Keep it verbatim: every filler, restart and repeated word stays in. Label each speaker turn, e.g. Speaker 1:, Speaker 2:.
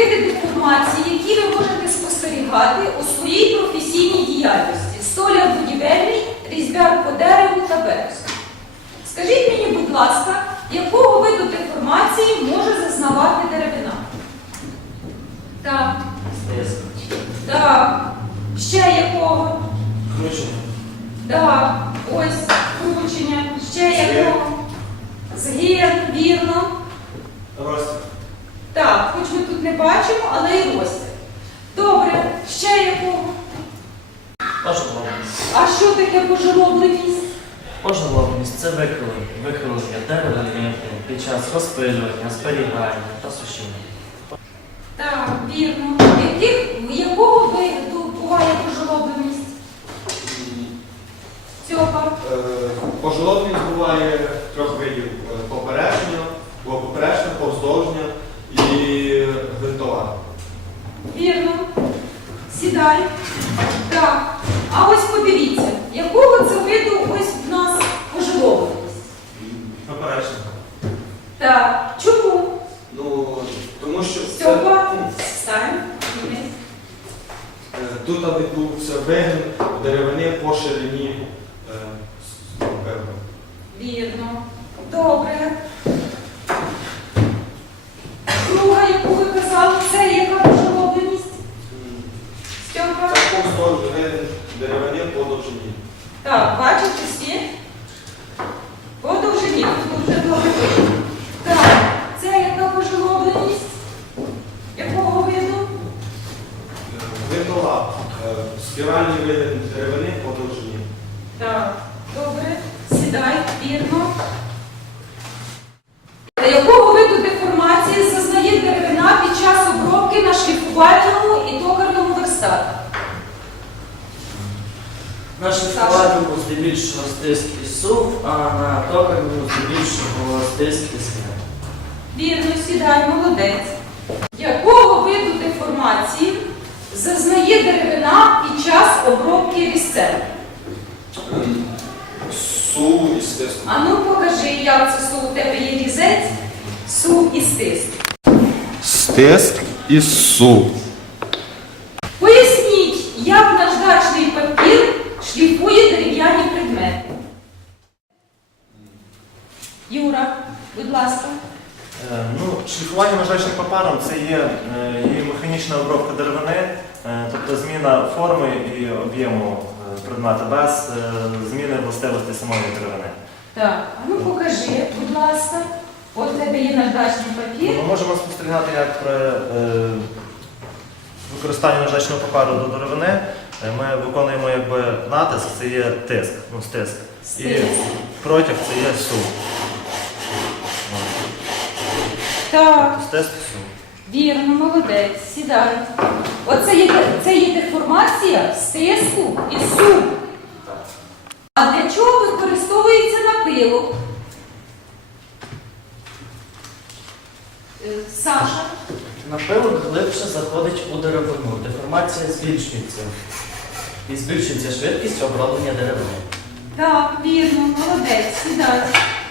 Speaker 1: види деформації, які ви можете спостерігати у своїй професійній діяльності. Столяр будівельний, різьбяр по дереву та березу. Скажіть мені, будь ласка, якого виду деформації може зазнавати деревина? Так. Так. Ще якого?
Speaker 2: Кручення.
Speaker 1: Так. Ось кручення. Ще якого? Згин, вірно.
Speaker 2: Розтір.
Speaker 1: Так, хоч ми тут не бачимо, але і розтір. Добре. Ще якого?
Speaker 3: Пожелобленість.
Speaker 1: А що таке пожелобленість?
Speaker 3: Пожелобленість – це викривлення, викривлення дерева під час розпилювання, зберігання та сушіння.
Speaker 1: Так, вірно. Яких, якого виду буває пожелобленість? Стьопа?
Speaker 2: Е, Пожелобленість буває трьох видів. Поперечня, поперечна, повздовжня і гвинтова.
Speaker 1: Вірно. Сідай. Так. А ось подивіться, якого це виду ось в нас пожелобленість?
Speaker 2: Поперечна.
Speaker 1: Так. Чому?
Speaker 2: Ну, тому що це,
Speaker 1: Стьопа?
Speaker 2: ну,
Speaker 1: Стань.
Speaker 2: е, тут відбувся вигин деревини по ширині е, с- певно.
Speaker 1: Вірно. Добре. Друга, яку ви казали, це яка пожелобленість? Стьопа?
Speaker 2: Це повздовж вигин деревини по довжині.
Speaker 1: Так, бачите всі? По довжині, тут вже добре видно. Так, це яка пожелобленість? Якого виду?
Speaker 2: Гвинтова. Е, Спіральний вигин деревини по довжині.
Speaker 1: Так, добре. Сідай, вірно. Якого виду деформації зазнає деревина під час обробки на шліфувальному і токарному верстатах?
Speaker 3: На шліфувальному здебільшого стиск і сув, а на токарному здебільшого стиск і смерть.
Speaker 1: Вірно, сідай, молодець. Якого виду деформації зазнає деревина під час обробки різцем?
Speaker 2: Суву і стиску.
Speaker 1: А ну покажи, як це сув, у тебе є різець, сув і стиск.
Speaker 4: Стиск і сув.
Speaker 1: Поясніть, як наждачний папір шліфує дерев'яні предмети. Юра, будь ласка.
Speaker 5: Е, Ну, шліфування наждачним папером – це є, е, є механічна обробка деревини, е, тобто зміна форми і об'єму е, предмета без е, зміни властивостей самої деревини.
Speaker 1: Так, а ну покажи, будь ласка. От у тебе є наждачний папір.
Speaker 5: Ми можемо спостерігати, як при е, використанні наждачного паперу до деревини е, ми виконуємо якби натиск, це є тиск, ну, стиск. І
Speaker 1: Стиск.
Speaker 5: протяг це є сув.
Speaker 1: Так,
Speaker 5: Стиск і сув.
Speaker 1: вірно, молодець, сідай. Оце є, це є деформація стиску і суву. А для чого використовується напилок? Е, Саша?
Speaker 3: Напилок глибше заходить у деревину, деформація збільшується. І збільшується швидкість оброблення деревини.
Speaker 1: Так, вірно, молодець, сідай.